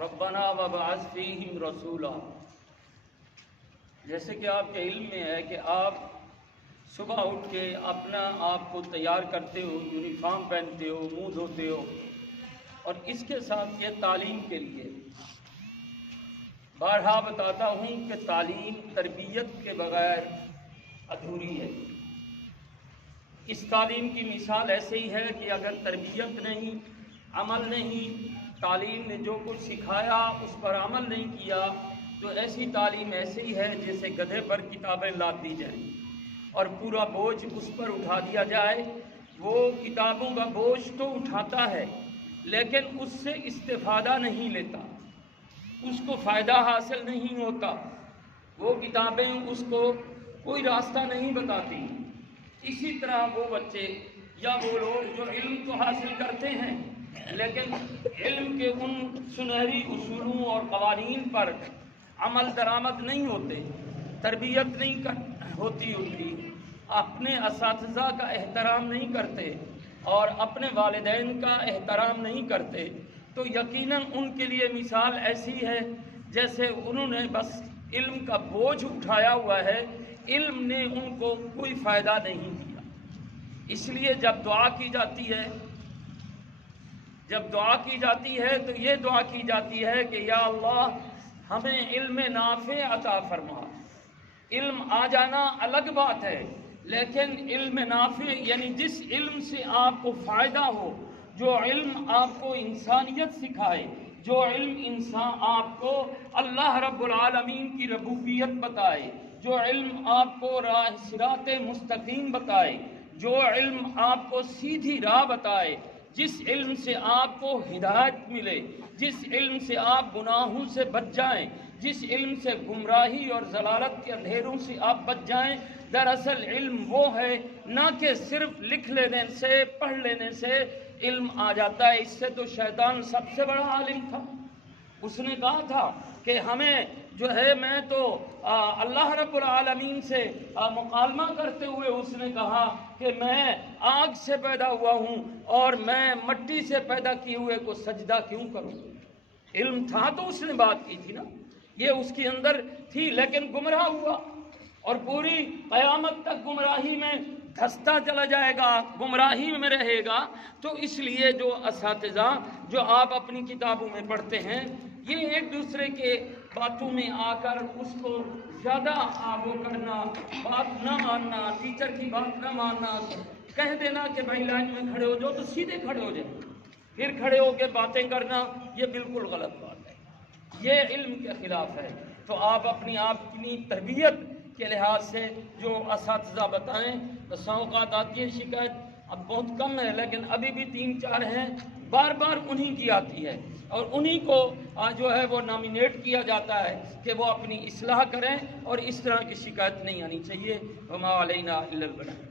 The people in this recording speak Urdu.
ربنا وابعث فیہم رسولا، جیسے کہ آپ کے علم میں ہے کہ آپ صبح اٹھ کے اپنا آپ کو تیار کرتے ہو، یونیفارم پہنتے ہو، منہ دھوتے ہو، اور اس کے ساتھ یہ تعلیم کے لیے بارہا بتاتا ہوں کہ تعلیم تربیت کے بغیر ادھوری ہے۔ اس تعلیم کی مثال ایسے ہی ہے کہ اگر تربیت نہیں، عمل نہیں، تعلیم نے جو کچھ سکھایا اس پر عمل نہیں کیا تو ایسی تعلیم ایسے ہی ہے جیسے گدھے پر کتابیں لاد دی جائیں اور پورا بوجھ اس پر اٹھا دیا جائے۔ وہ کتابوں کا بوجھ تو اٹھاتا ہے لیکن اس سے استفادہ نہیں لیتا، اس کو فائدہ حاصل نہیں ہوتا، وہ کتابیں اس کو کوئی راستہ نہیں بتاتی۔ اسی طرح وہ بچے یا وہ لوگ جو علم تو حاصل کرتے ہیں لیکن علم کے ان سنہری اصولوں اور قوانین پر عمل درآمد نہیں ہوتے، تربیت نہیں ہوتی ان کی، اپنے اساتذہ کا احترام نہیں کرتے اور اپنے والدین کا احترام نہیں کرتے، تو یقیناً ان کے لیے مثال ایسی ہے جیسے انہوں نے بس علم کا بوجھ اٹھایا ہوا ہے، علم نے ان کو کوئی فائدہ نہیں دیا۔ اس لیے جب دعا کی جاتی ہے تو یہ دعا کی جاتی ہے کہ یا اللہ ہمیں علم نافع عطا فرما۔ علم آ جانا الگ بات ہے لیکن علم نافع یعنی جس علم سے آپ کو فائدہ ہو، جو علم آپ کو انسانیت سکھائے، جو علم آپ کو اللہ رب العالمین کی ربوبیت بتائے، جو علم آپ کو راہ صراط مستقیم بتائے، جو علم آپ کو سیدھی راہ بتائے، جس علم سے آپ کو ہدایت ملے، جس علم سے آپ گناہوں سے بچ جائیں، جس علم سے گمراہی اور ضلالت کے اندھیروں سے آپ بچ جائیں، دراصل علم وہ ہے نہ کہ صرف لکھ لینے سے، پڑھ لینے سے علم آ جاتا ہے۔ اس سے تو شیطان سب سے بڑا عالم تھا، اس نے کہا تھا کہ ہمیں جو ہے میں تو اللہ رب العالمین سے مکالمہ کرتے ہوئے اس نے کہا کہ میں آگ سے پیدا ہوا ہوں اور میں مٹی سے پیدا کیے ہوئے کو سجدہ کیوں کروں۔ علم تھا تو اس نے بات کی تھی نا، یہ اس کے اندر تھی لیکن گمراہ ہوا اور پوری قیامت تک گمراہی میں دھستا چلا جائے گا، گمراہی میں رہے گا۔ تو اس لیے جو اساتذہ جو آپ اپنی کتابوں میں پڑھتے ہیں، یہ ایک دوسرے کے باتوں میں آ کر اس کو زیادہ وہ کرنا، بات نہ ماننا، ٹیچر کی بات نہ ماننا، کہہ دینا کہ بھائی لائن میں کھڑے ہو جاؤ تو سیدھے کھڑے ہو جائیں، پھر کھڑے ہو کے باتیں کرنا، یہ بالکل غلط بات ہے، یہ علم کے خلاف ہے۔ تو آپ اپنی تربیت کے لحاظ سے جو اساتذہ بتائیں، تو اوقات آتی ہے شکایت، اب بہت کم ہے لیکن ابھی بھی 3-4 ہیں، بار بار انہی کی آتی ہے اور انہی کو جو ہے وہ نامینیٹ کیا جاتا ہے کہ وہ اپنی اصلاح کریں، اور اس طرح کی شکایت نہیں آنی چاہیے۔ وما علینا الا البلاغ۔